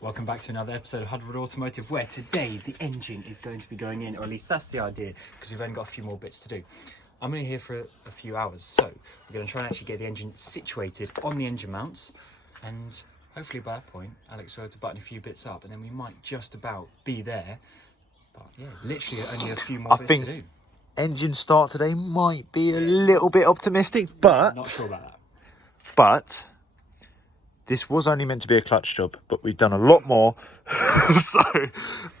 Welcome back to another episode of HudRod Automotive, where today the engine is going to be going in, or at least that's the idea, because we've only got a few more bits to do. I'm only here for a few hours, so we're going to try and actually get the engine situated on the engine mounts, and hopefully by that point Alex will be able to button a few bits up, and then we might just about be there. But yeah, literally only a few more bits to do. Engine start today might be a little bit optimistic, but Not sure about that. But this was only meant to be a clutch job, but we've done a lot more. So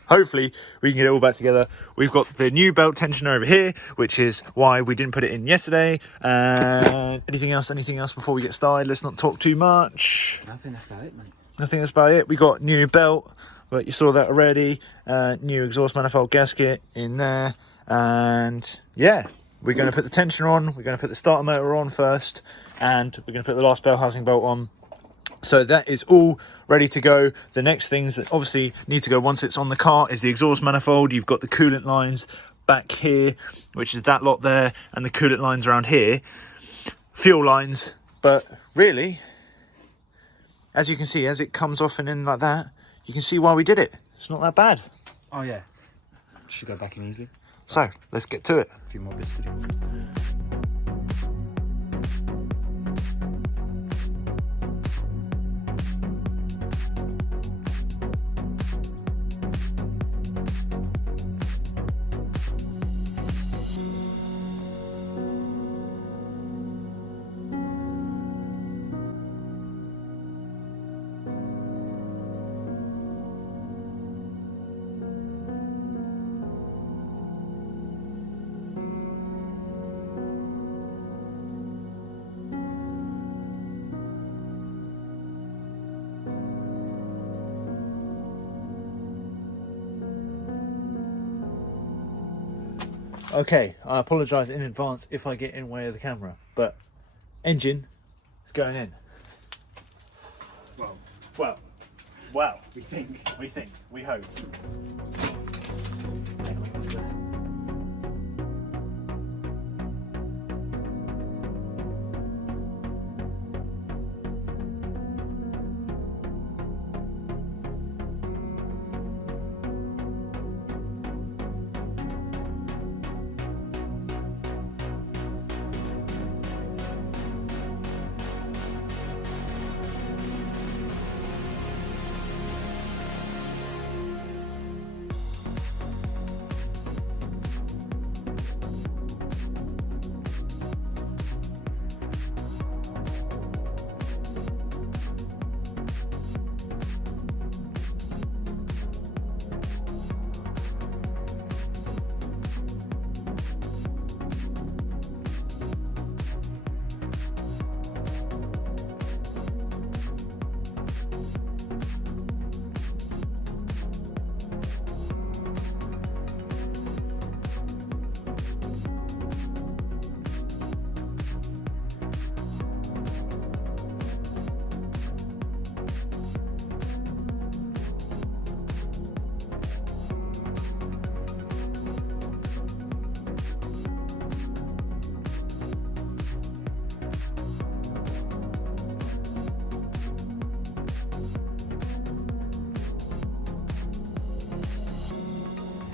hopefully we can get it all back together. We've got the new belt tensioner over here, which is why we didn't put it in yesterday. And anything else before we get started? Let's not talk too much. I think that's about it, mate. I think that's about it. We got new belt, but you saw that already. New exhaust manifold gasket in there. And yeah, we're going to put the tensioner on. We're going to put the starter motor on first. And we're going to put the last bell housing bolt on. So that is all ready to go. The next things that obviously need to go once it's on the car is the exhaust manifold. You've got the coolant lines back here, which is that lot there, and the coolant lines around here. Fuel lines, but really, as you can see, as it comes off and in like that, you can see why we did it. It's not that bad. Oh yeah, should go back in easily. So let's get to it. A few more bits to do. Okay, I apologise in advance if I get in the way of the camera, but engine is going in. Well, we think, we hope.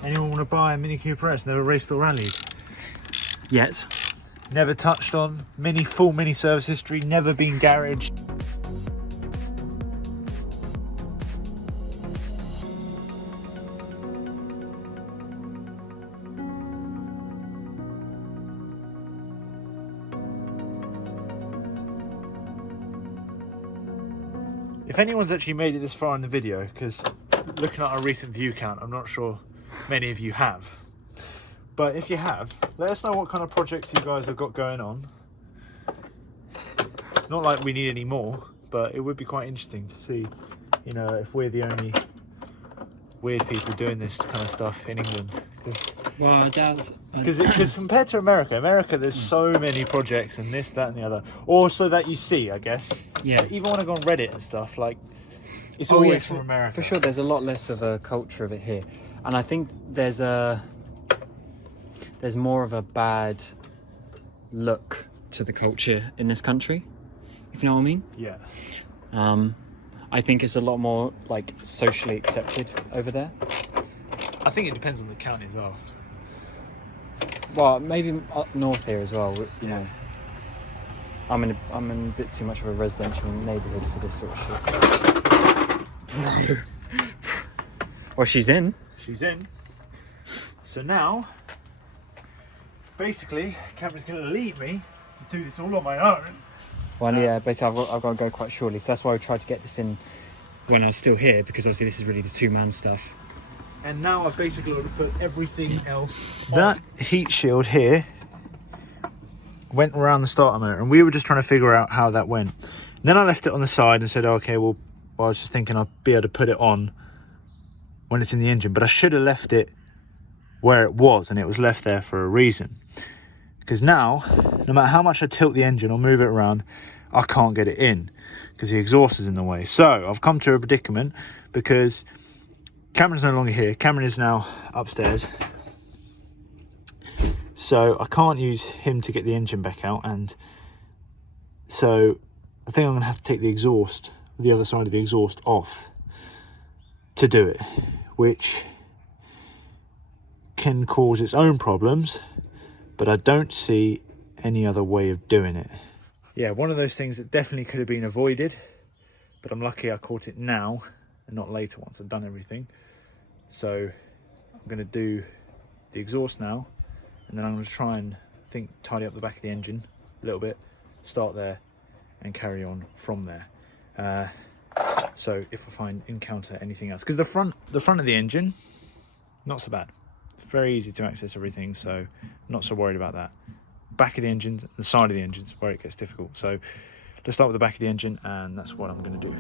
Anyone want to buy a Mini Cooper S? Never raced or rallied? Yes. Never touched on. Full mini service history. Never been garaged. If anyone's actually made it this far in the video, because looking at our recent view count, I'm not sure many of you have. But if you have, let us know what kind of projects you guys have got going on. Not like we need any more, but it would be quite interesting to see, you know, if we're the only weird people doing this kind of stuff in England. Well, that's Because compared to America, there's so many projects and this, that, and the other. Or so that you see, I guess. Yeah. But even when I go on Reddit and stuff, like, it's always from America. For sure, there's a lot less of a culture of it here, and I think there's more of a bad look to the culture in this country, if you know what I mean. Yeah. I think it's a lot more like socially accepted over there. I think it depends on the county as well. Well, maybe up north here as well. You know, I'm in a bit too much of a residential neighbourhood for this sort of shit. Well, she's in. She's in. So now, basically, Cameron's going to leave me to do this all on my own. Well, yeah, basically I've got to go quite shortly, so that's why we tried to get this in when I was still here, because obviously this is really the two-man stuff. And now I've basically got to put everything else on. That heat shield here went around the starter motor, and we were just trying to figure out how that went. And then I left it on the side and said, okay, well, I was just thinking I'd be able to put it on when it's in the engine, but I should have left it where it was, and it was left there for a reason. Because now, no matter how much I tilt the engine or move it around, I can't get it in because the exhaust is in the way. So I've come to a predicament because Cameron's no longer here. Cameron is now upstairs. So I can't use him to get the engine back out. And so I think I'm going to have to take the exhaust, the other side of the exhaust off to do it, which can cause its own problems. But I don't see any other way of doing it. Yeah, one of those things that definitely could have been avoided, but I'm lucky I caught it now and not later once I've done everything. So I'm going to do the exhaust now, and then I'm going to try and tidy up the back of the engine a little bit, start there and carry on from there. So if I encounter anything else, because the front of the engine, not so bad. Very easy to access everything, so not so worried about that. Back of the engine, the side of the engine is where it gets difficult. So let's start with the back of the engine, and that's what I'm going to do.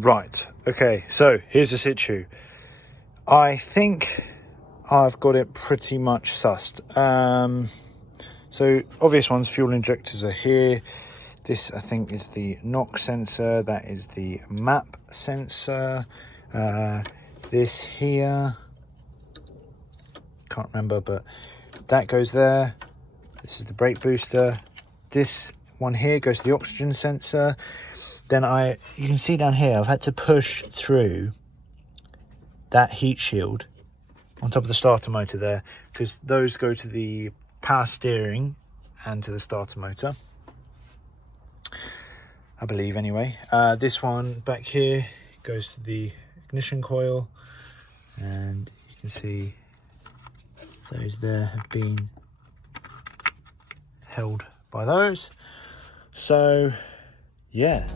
Right, okay, so here's the situ. I think I've got it pretty much sussed. So obvious ones, fuel injectors are here. This I think is the knock sensor, that is the map sensor. This here, can't remember, but that goes there. This is the brake booster. This one here goes to the oxygen sensor. Then you can see down here, I've had to push through that heat shield on top of the starter motor there, because those go to the power steering and to the starter motor, I believe anyway. This one back here goes to the ignition coil, and you can see those there have been held by those. So yeah.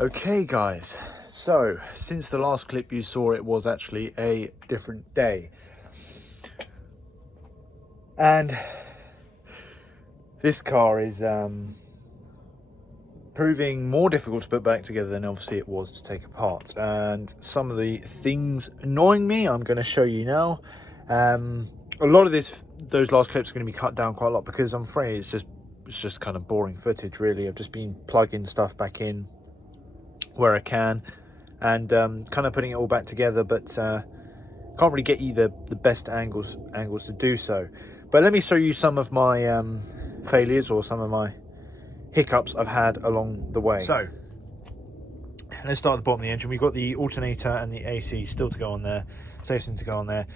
Okay guys, so since the last clip you saw, it was actually a different day. And this car is proving more difficult to put back together than obviously it was to take apart. And some of the things annoying me, I'm going to show you now. A lot of those last clips are going to be cut down quite a lot, because I'm afraid it's just kind of boring footage really. I've just been plugging stuff back in where I can, and kind of putting it all back together, but can't really get you the best angles to do so. But let me show you some of my failures or some of my hiccups I've had along the way. So let's start at the bottom of the engine. We've got the alternator and the AC still to go on there, station to go on there.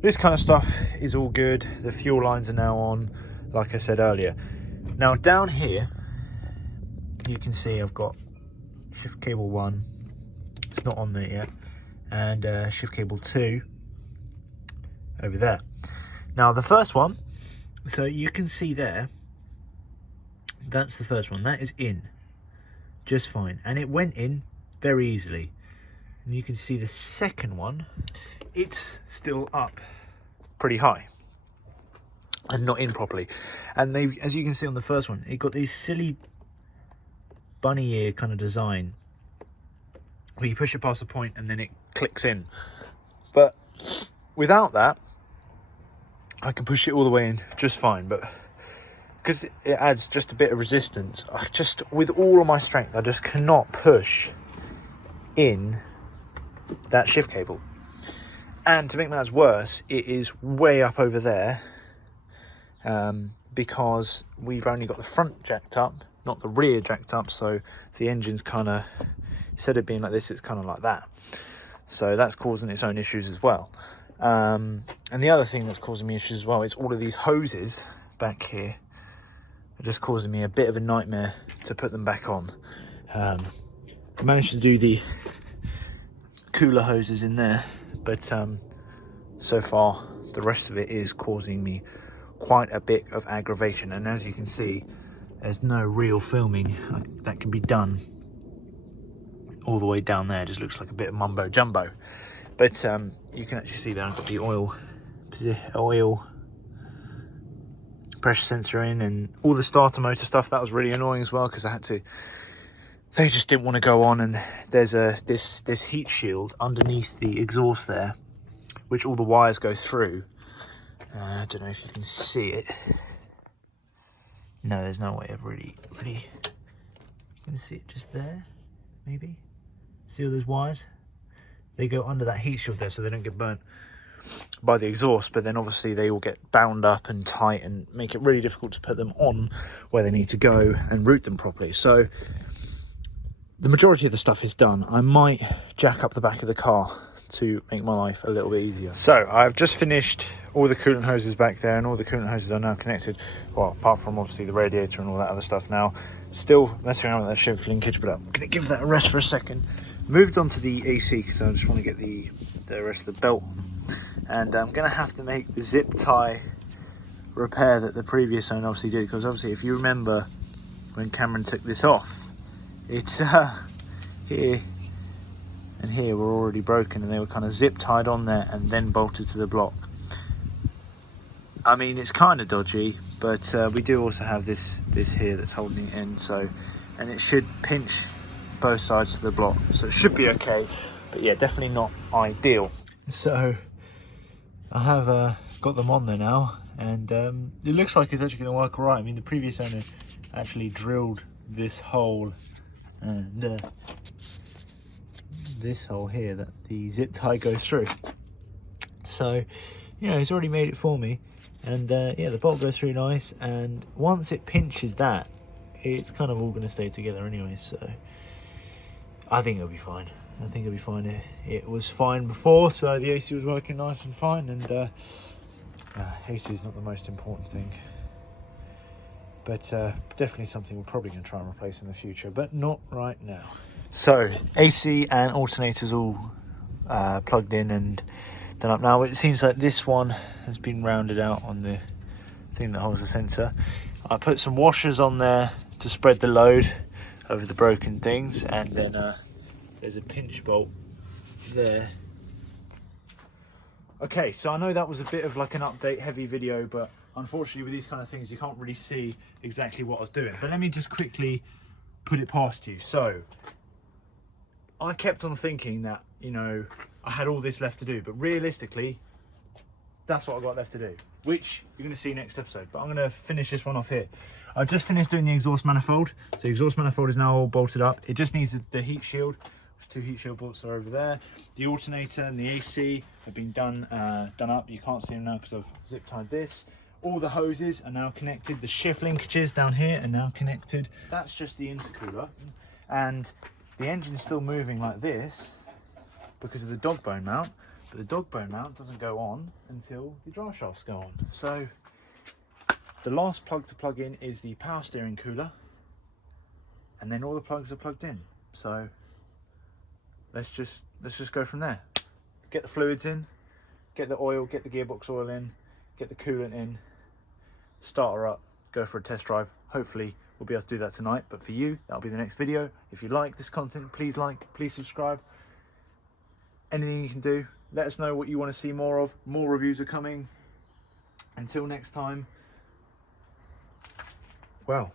This kind of stuff is all good. The fuel lines are now on, like I said earlier. Now down here, you can see I've got shift cable 1, it's not on there yet, and shift cable 2 over there. Now the first one, so you can see there, that's the first one, that is in just fine, and it went in very easily. And you can see the second one, it's still up pretty high and not in properly. And they, as you can see on the first one, it got these silly bunny ear kind of design where you push it past the point and then it clicks in. But without that, I can push it all the way in just fine. But because it adds just a bit of resistance, I just, with all of my strength, I just cannot push in that shift cable. And to make matters worse, it is way up over there, because we've only got the front jacked up, not the rear jacked up, so the engine's kind of, instead of being like this, it's kind of like that. So that's causing its own issues as well. And the other thing that's causing me issues as well is all of these hoses back here are just causing me a bit of a nightmare to put them back on. I managed to do the cooler hoses in there, but so far the rest of it is causing me quite a bit of aggravation. And as you can see, there's no real filming that can be done all the way down there. It just looks like a bit of mumbo jumbo, but you can actually see that I've got the oil pressure sensor in, and all the starter motor stuff. That was really annoying as well, because I had to, they just didn't want to go on, and there's this heat shield underneath the exhaust there, which all the wires go through. I don't know if you can see it. No, there's no way of really, you can see it just there, maybe. See all those wires? They go under that heat shield there, so they don't get burnt by the exhaust, but then obviously they all get bound up and tight and make it really difficult to put them on where they need to go and route them properly. So the majority of the stuff is done. I might jack up the back of the car to make my life a little bit easier. So I've just finished all the coolant hoses back there, and all the coolant hoses are now connected. Well, apart from obviously the radiator and all that other stuff now. Still messing around with that shift linkage, but I'm going to give that a rest for a second. Moved on to the AC because I just want to get the rest of the belt on. And I'm going to have to make the zip tie repair that the previous owner obviously did, because obviously if you remember when Cameron took this off, it's here and here were already broken, and they were kind of zip tied on there and then bolted to the block. I mean, it's kind of dodgy, but we do also have this here that's holding it in, so, and it should pinch both sides to the block, so it should be okay. But yeah, definitely not ideal. So I have got them on there now, and it looks like it's actually going to work all right. I mean, the previous owner actually drilled this hole and this hole here that the zip tie goes through. So, you know, it's already made it for me. And yeah, the bolt goes through nice, and once it pinches that, it's kind of all going to stay together anyway, so I think it'll be fine. I think it'll be fine. It was fine before, so the AC was working nice and fine, and AC is not the most important thing, but definitely something we're probably going to try and replace in the future, but not right now. So AC and alternators all plugged in and done up now. It seems like this one has been rounded out on the thing that holds the sensor. I put some washers on there to spread the load over the broken things, and then there's a pinch bolt there. Okay, so I know that was a bit of like an update heavy video, but unfortunately with these kind of things you can't really see exactly what I was doing. But let me just quickly put it past you. So I kept on thinking that, you know, I had all this left to do, but realistically that's what I've got left to do, which you're going to see next episode. But I'm going to finish this one off here. I've just finished doing the exhaust manifold. So the exhaust manifold is now all bolted up. It just needs the heat shield. There's two heat shield bolts are over there. The alternator and the AC have been done up. You can't see them now because I've zip tied this. All the hoses are now connected. The shift linkages down here are now connected. That's just the intercooler. And the engine's still moving like this because of the dog bone mount. But the dog bone mount doesn't go on until the drive shafts go on. So the last plug to plug in is the power steering cooler. And then all the plugs are plugged in. So let's just go from there. Get the fluids in, get the oil, get the gearbox oil in, get the coolant in, start her up, go for a test drive. Hopefully we'll be able to do that tonight, but for you, that'll be the next video. If you like this content, please like, please subscribe. Anything you can do, let us know what you want to see more of. More reviews are coming. Until next time, well,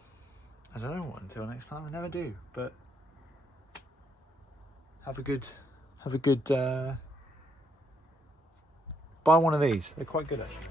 I don't know what until next time, I never do, but have a good, buy one of these. They're quite good actually.